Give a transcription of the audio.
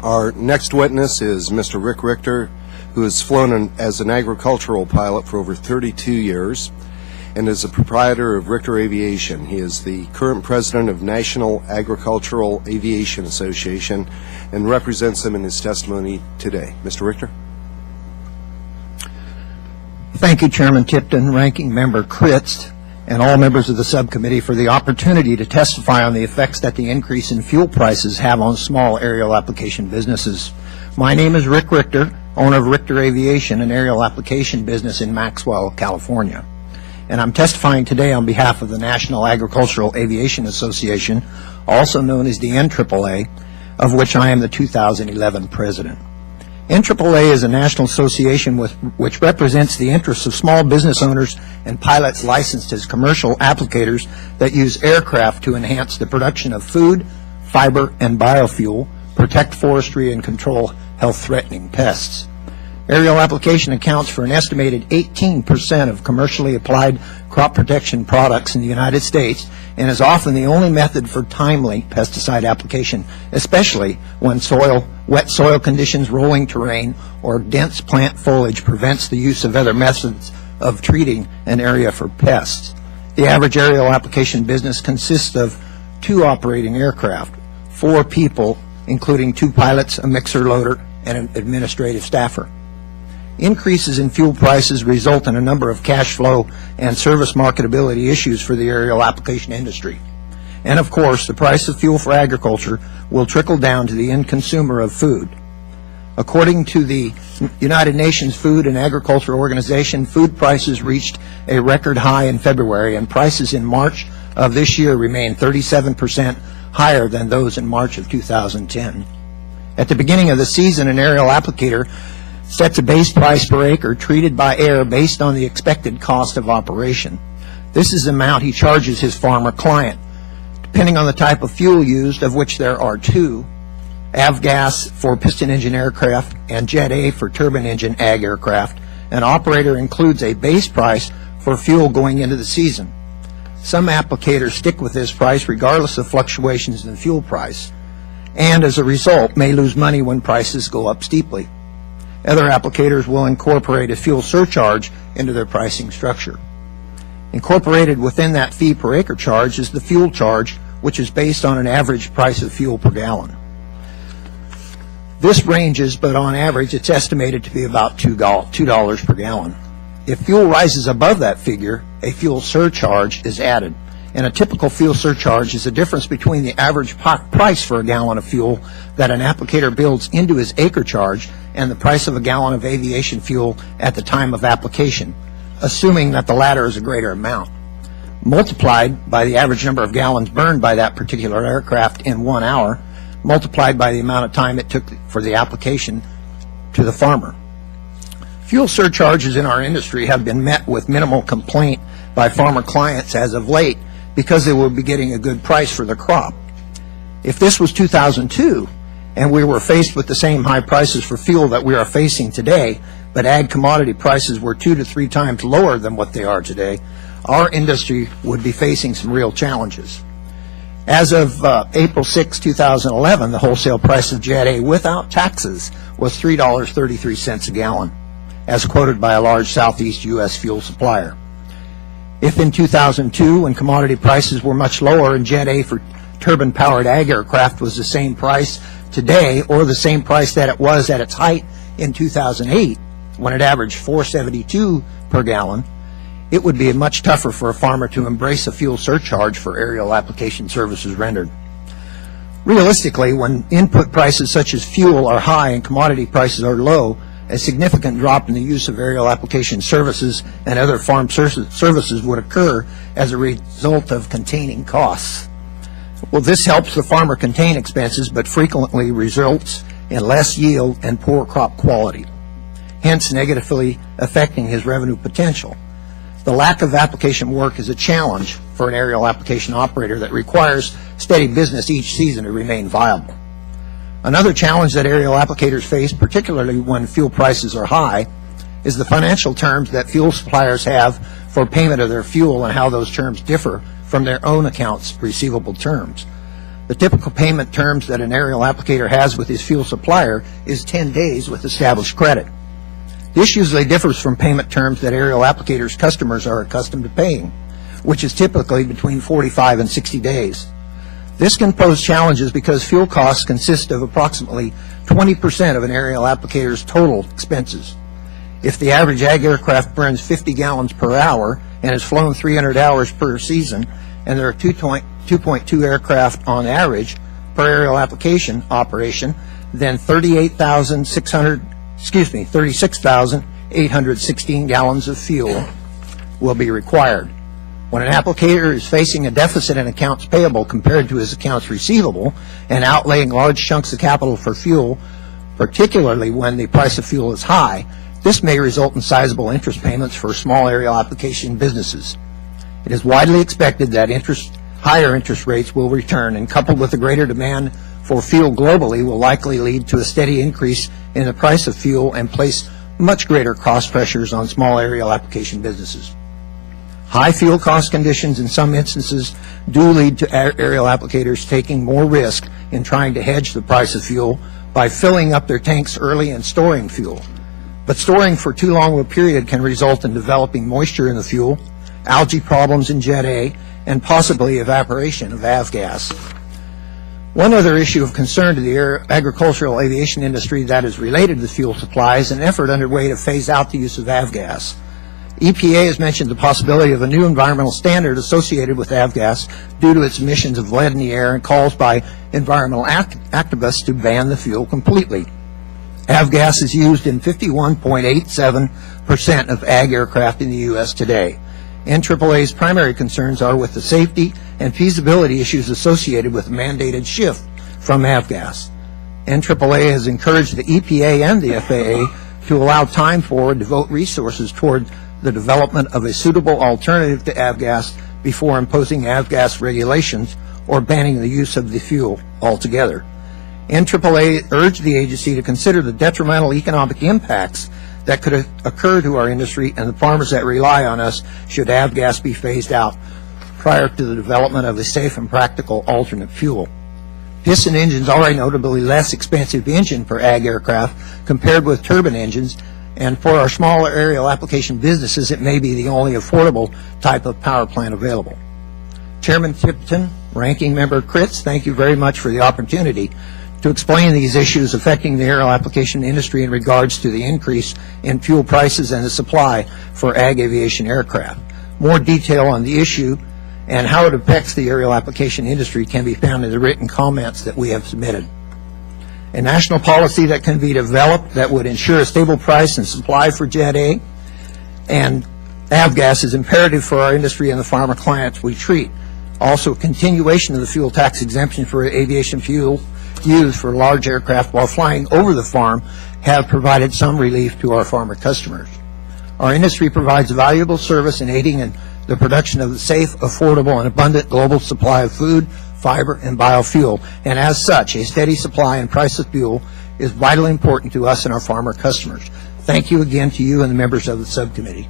Our next witness is Mr. Rick Richter, who has flown as an agricultural pilot for over 32 years and is a proprietor of Richter Aviation. He is the current president of National Agricultural Aviation Association and represents them in his testimony today. Mr. Richter. Thank you, Chairman Tipton, Ranking Member Kritz, and all members of the subcommittee for the opportunity to testify on the effects that the increase in fuel prices have on small aerial application businesses. My name is Rick Richter, owner of Richter Aviation, an aerial application business in Maxwell, California. And I'm testifying today on behalf of the National Agricultural Aviation Association, also known as the NAAA, of which I am the 2011 president. NAAA is a national association which represents the interests of small business owners and pilots licensed as commercial applicators that use aircraft to enhance the production of food, fiber, and biofuel, protect forestry, and control health-threatening pests. Aerial application accounts for an estimated 18% of commercially applied crop protection products in the United States and is often the only method for timely pesticide application, especially when wet soil conditions, rolling terrain, or dense plant foliage prevents the use of other methods of treating an area for pests. The average aerial application business consists of 2 operating aircraft, 4 people, including 2 pilots, a mixer loader, and an administrative staffer. Increases in fuel prices result in a number of cash flow and service marketability issues for the aerial application industry. And of course, the price of fuel for agriculture will trickle down to the end consumer of food. According to the United Nations Food and Agriculture Organization, food prices reached a record high in February, and prices in March of this year remain 37% higher than those in March of 2010. At the beginning of the season, an aerial applicator sets a base price per acre treated by air based on the expected cost of operation. This is the amount he charges his farmer client. Depending on the type of fuel used, of which there are 2, avgas for piston engine aircraft and Jet A for turbine engine ag aircraft, an operator includes a base price for fuel going into the season. Some applicators stick with this price regardless of fluctuations in fuel price, and as a result may lose money when prices go up steeply. Other applicators will incorporate a fuel surcharge into their pricing structure. Incorporated within that fee per acre charge is the fuel charge, which is based on an average price of fuel per gallon. This ranges, but on average it's estimated to be about $2 per gallon. If fuel rises above that figure, a fuel surcharge is added. And a typical fuel surcharge is the difference between the average price for a gallon of fuel that an applicator builds into his acre charge and the price of a gallon of aviation fuel at the time of application, assuming that the latter is a greater amount, multiplied by the average number of gallons burned by that particular aircraft in 1 hour, multiplied by the amount of time it took for the application to the farmer. Fuel surcharges in our industry have been met with minimal complaint by farmer clients as of late because they will be getting a good price for the crop. If this was 2002 and we were faced with the same high prices for fuel that we are facing today, but ag commodity prices were 2 to 3 times lower than what they are today, our industry would be facing some real challenges. As of April 6, 2011, the wholesale price of Jet A without taxes was $3.33 a gallon, as quoted by a large Southeast U.S. fuel supplier. If in 2002, when commodity prices were much lower and Jet A for turbine-powered ag aircraft was the same price today, or the same price that it was at its height in 2008, when it averaged $4.72 per gallon, it would be much tougher for a farmer to embrace a fuel surcharge for aerial application services rendered. Realistically, when input prices such as fuel are high and commodity prices are low, a significant drop in the use of aerial application services and other farm services would occur as a result of containing costs. Well, this helps the farmer contain expenses, but frequently results in less yield and poor crop quality, hence negatively affecting his revenue potential. The lack of application work is a challenge for an aerial application operator that requires steady business each season to remain viable. Another challenge that aerial applicators face, particularly when fuel prices are high, is the financial terms that fuel suppliers have for payment of their fuel and how those terms differ from their own accounts receivable terms. The typical payment terms that an aerial applicator has with his fuel supplier is 10 days with established credit. This usually differs from payment terms that aerial applicators' customers are accustomed to paying, which is typically between 45 and 60 days. This can pose challenges because fuel costs consist of approximately 20% of an aerial applicator's total expenses. If the average ag aircraft burns 50 gallons per hour and is flown 300 hours per season, and there are 2.2 aircraft on average per aerial application operation, then 36,816 gallons of fuel will be required. When an applicator is facing a deficit in accounts payable compared to his accounts receivable and outlaying large chunks of capital for fuel, particularly when the price of fuel is high, this may result in sizable interest payments for small aerial application businesses. It is widely expected that higher interest rates will return, and coupled with a greater demand for fuel globally will likely lead to a steady increase in the price of fuel and place much greater cost pressures on small aerial application businesses. High fuel cost conditions in some instances do lead to aerial applicators taking more risk in trying to hedge the price of fuel by filling up their tanks early and storing fuel. But storing for too long of a period can result in developing moisture in the fuel, algae problems in Jet A, and possibly evaporation of avgas. One other issue of concern to the agricultural aviation industry that is related to fuel supply is an effort underway to phase out the use of avgas. EPA has mentioned the possibility of a new environmental standard associated with avgas due to its emissions of lead in the air and calls by environmental activists to ban the fuel completely. Avgas is used in 51.87% of ag aircraft in the U.S. today. NAAA's primary concerns are with the safety and feasibility issues associated with the mandated shift from avgas. NAAA has encouraged the EPA and the FAA to allow time for and devote resources toward the development of a suitable alternative to avgas before imposing avgas regulations or banning the use of the fuel altogether. NAAA urged the agency to consider the detrimental economic impacts that could occur to our industry and the farmers that rely on us should avgas be phased out prior to the development of a safe and practical alternate fuel. Piston engines are a notably less expensive engine for ag aircraft compared with turbine engines, and for our smaller aerial application businesses, it may be the only affordable type of power plant available. Chairman Tipton, Ranking Member Kritz, thank you very much for the opportunity to explain these issues affecting the aerial application industry in regards to the increase in fuel prices and the supply for ag aviation aircraft. More detail on the issue and how it affects the aerial application industry can be found in the written comments that we have submitted. A national policy that can be developed that would ensure a stable price and supply for Jet A and avgas is imperative for our industry and the farmer clients we treat. Also, continuation of the fuel tax exemption for aviation fuel used for large aircraft while flying over the farm have provided some relief to our farmer customers. Our industry provides valuable service in aiding in the production of a safe, affordable, and abundant global supply of food, fiber, and biofuel, and as such, a steady supply and price of fuel is vitally important to us and our farmer customers. Thank you again to you and the members of the subcommittee.